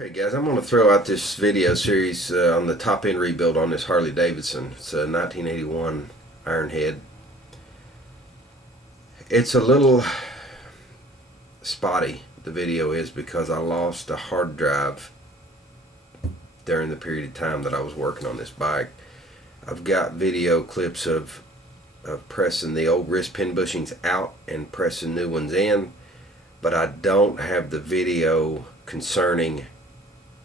Okay guys, I'm going to throw out this video series on the top end rebuild on this Harley Davidson. It's a 1981 Ironhead. It's a little spotty, the video is, because I lost a hard drive during the period of time that I was working on this bike. I've got video clips of pressing the old wrist pin bushings out and pressing new ones in, but I don't have the video concerning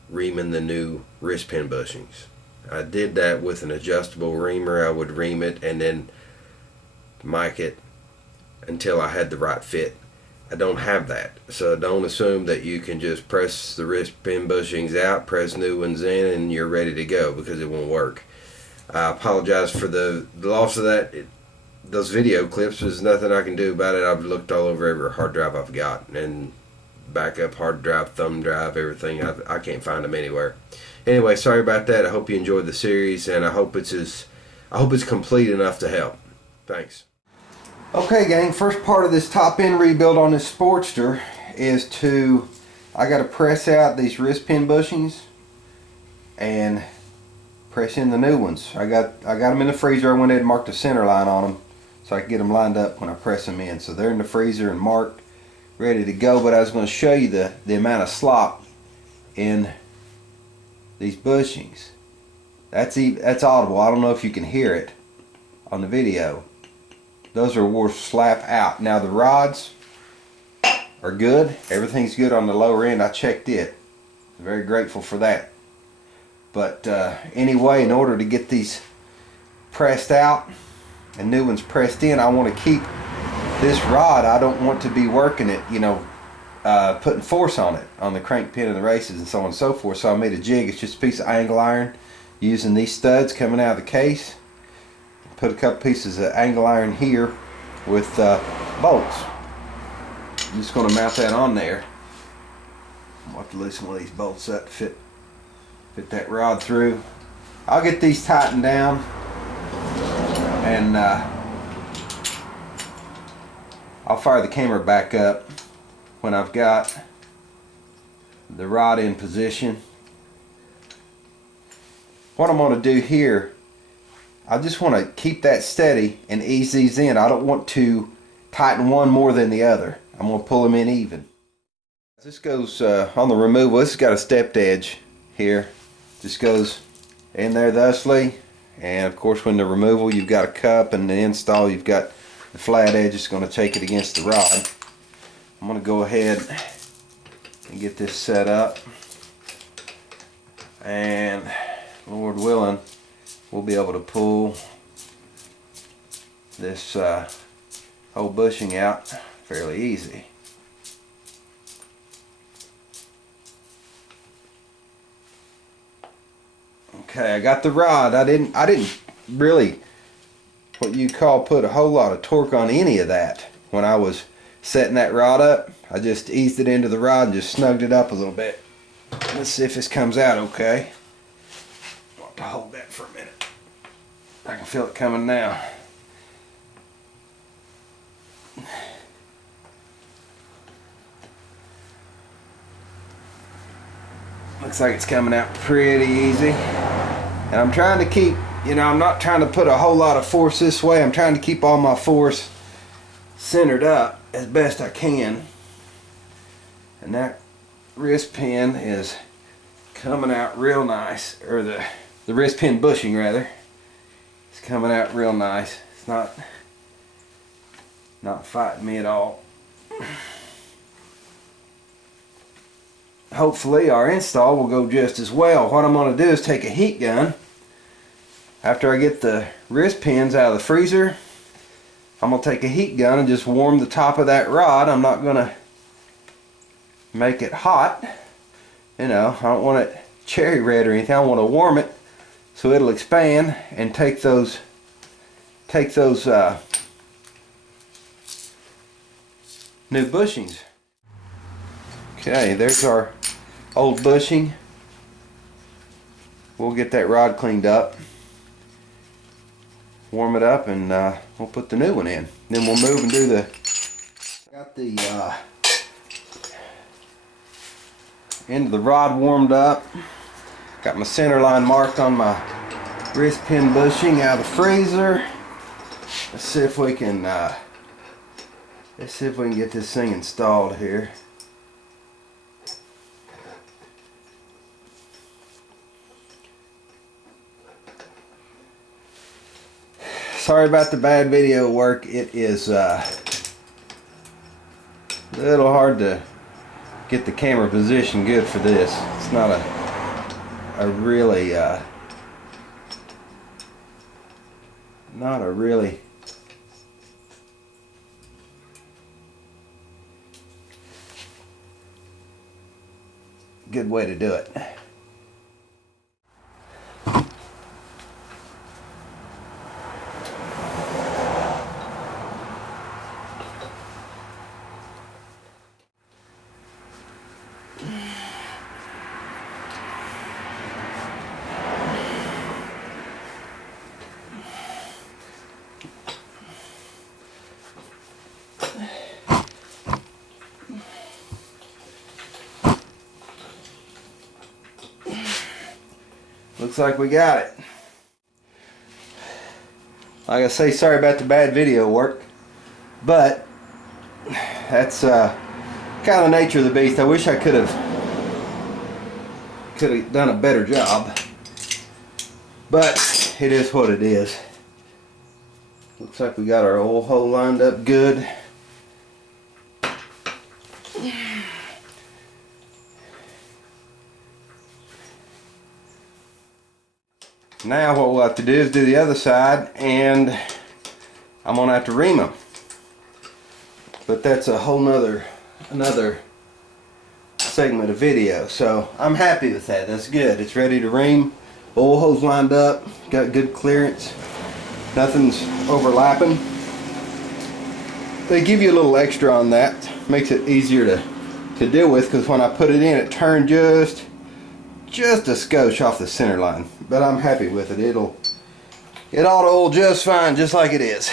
reaming the new wrist pin bushings. I did that with an adjustable reamer. I would ream it and then mic it until I had the right fit. I don't have that, so don't assume that you can just press the wrist pin bushings out, press new ones in, and you're ready to go, because it won't work. I apologize for the loss of that. Those video clips, there's nothing I can do about it. I've looked all over every hard drive I've got, and backup hard drive, thumb drive, everything. I can't find them anywhere. Anyway, sorry about that. I hope you enjoyed the series, and I hope it's complete enough to help. Thanks. Okay gang, first part of this top end rebuild on this Sportster is I got to press out these wrist pin bushings and press in the new ones. I got them in the freezer. I went ahead and marked a center line on them so I can get them lined up when I press them in. So they're in the freezer and marked, ready to go. But I was going to show you the amount of slop in these bushings. That's audible. I don't know if you can hear it on the video. Those are worth slap out. Now the rods are good. Everything's good on the lower end. I checked it. Very grateful for that. But anyway, in order to get these pressed out and new ones pressed in, I want to keep this rod. I don't want to be working it, putting force on it, on the crank pin and the races and so on and so forth. So I made a jig. It's just a piece of angle iron using these studs coming out of the case. Put a couple pieces of angle iron here with bolts. I'm just going to mount that on there. I'll have to loosen one of these bolts up to fit that rod through. I'll get these tightened down, and I'll fire the camera back up when I've got the rod in position. What I'm going to do here, I just want to keep that steady and ease these in. I don't want to tighten one more than the other. I'm going to pull them in even. This goes on the removal. This has got a stepped edge here. Just goes in there thusly, and of course when the removal you've got a cup, and the install you've got the flat edge. It's going to take it against the rod. I'm going to go ahead and get this set up, and Lord willing we'll be able to pull this whole bushing out fairly easy. Okay, I got the rod. I didn't really, what you call, put a whole lot of torque on any of that when I was setting that rod up. I just eased it into the rod and just snugged it up a little bit. Let's see if this comes out okay. I'll have to hold that for a minute. I can feel it coming now. Looks like it's coming out pretty easy. And I'm trying to keep, I'm not trying to put a whole lot of force this way. I'm trying to keep all my force centered up as best I can. And that wrist pin is coming out real nice, or the wrist pin bushing rather. It's coming out real nice. It's not fighting me at all. Hopefully our install will go just as well. What I'm going to do is take a heat gun. After I get the wrist pins out of the freezer, I'm going to take a heat gun and just warm the top of that rod. I'm not going to make it hot. I don't want it cherry red or anything. I want to warm it so it'll expand and take those new bushings. Okay, there's our old bushing. We'll get that rod cleaned up, warm it up, and we'll put the new one in. Then we'll move and do the, got the End of the rod warmed up. Got my center line marked on my wrist pin bushing out of the freezer. Let's see if we can get this thing installed here. Sorry about the bad video work. It is a little hard to get the camera position good for this. It's not a really not a really good way to do it. Looks like we got it. Like I say, sorry about the bad video work, but that's kind of the nature of the beast. I wish I could have done a better job, but it is what it is. Looks like we got our oil hole lined up good. Now what we'll have to do is do the other side, and I'm gonna have to ream them. But that's a whole another segment of video. So I'm happy with that. That's good. It's ready to ream. Oil hose lined up. Got good clearance. Nothing's overlapping. They give you a little extra on that. Makes it easier to deal with, because when I put it in, it turned just a skosh off the center line. But I'm happy with it. It ought to hold just fine, just like it is.